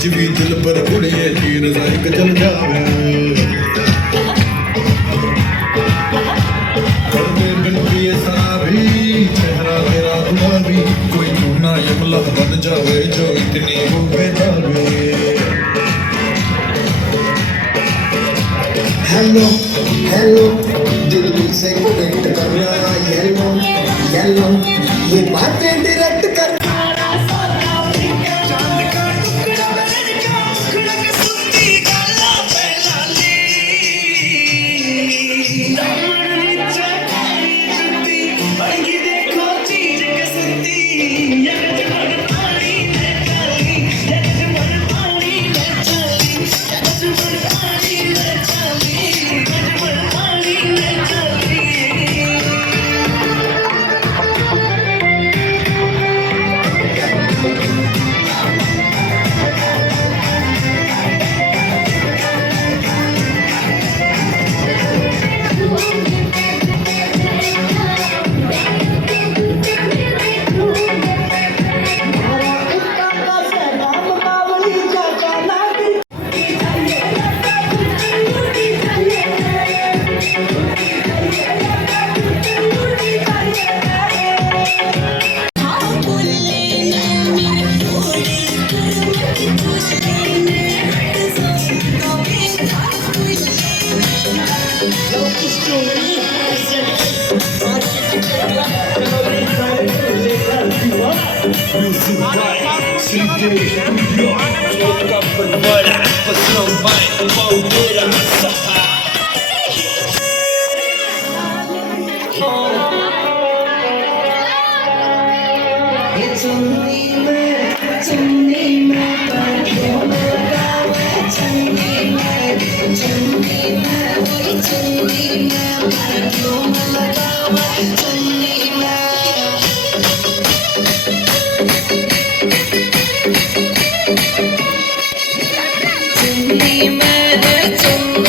आज भी दिल पर उड़े तीर जायक चल जावे करने बिन पिए शराबी चेहरा तेरा गुलाबी कोई चूना यमला बन जावे जो इतनी हो बेताबी हेलो हेलो दिल दिल से कनेक्ट करना येलो येलो ये बातें डायरेक्ट करना Chumni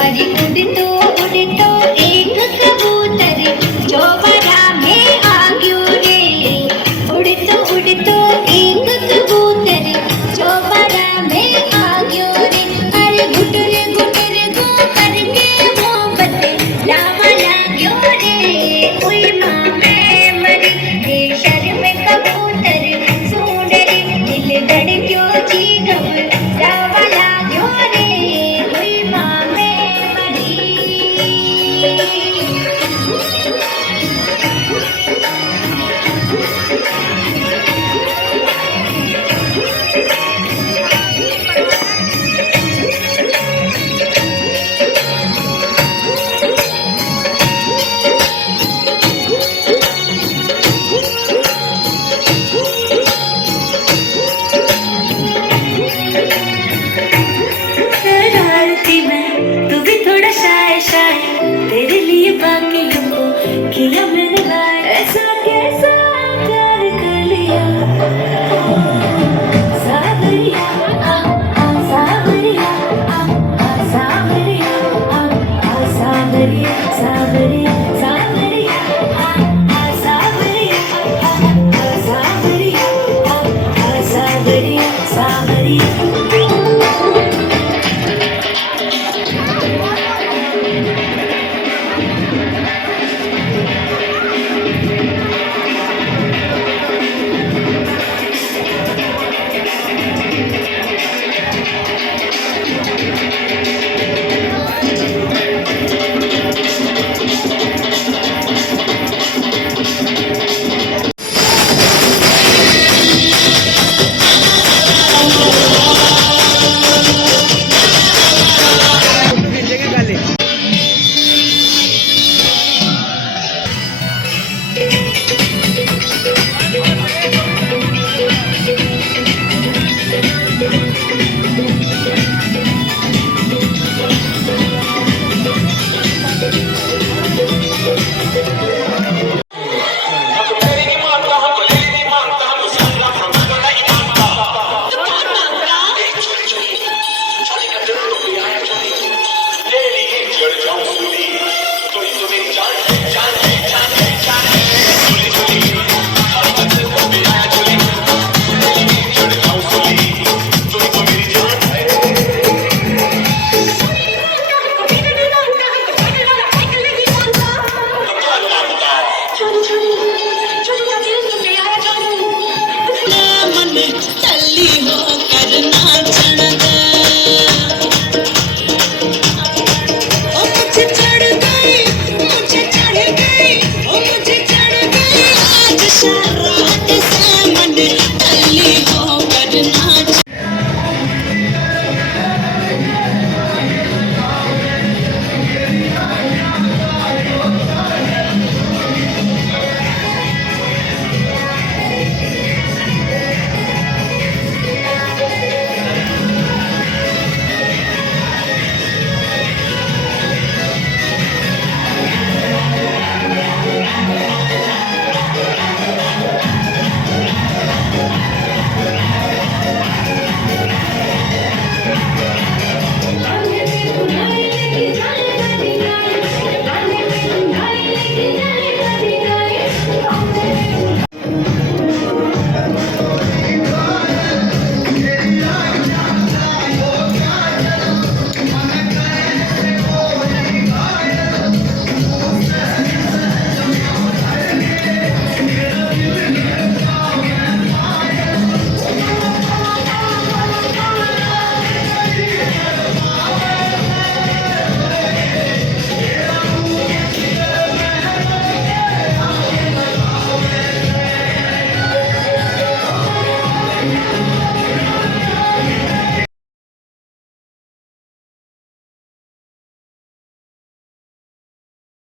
अरे उड़ तो एक कबूतर जो बड़ा में आ गयो रे। उड़ तो एक कबूतर जो बड़ा में आ गयो रे। अरे गुटर गुटर गो करके मोहब्बत लावा लाग्यो रे। ओए माँ मैं मरी रे शर्म कबूतर सूंड रे। दिल धड़क्यो जी घबरावा लाग्यो रे। ओए माँ मैं मरी। शरारती मैं तू भी थोड़ा शाय शाय तेरे लिए बाकियों को किया मैंने लाय। ऐसा कैसा प्यार कर लिया सावरिया सावरिया सावरिया सावरिया सावरिया सावरिया सावरिया सावरिया सावरिया।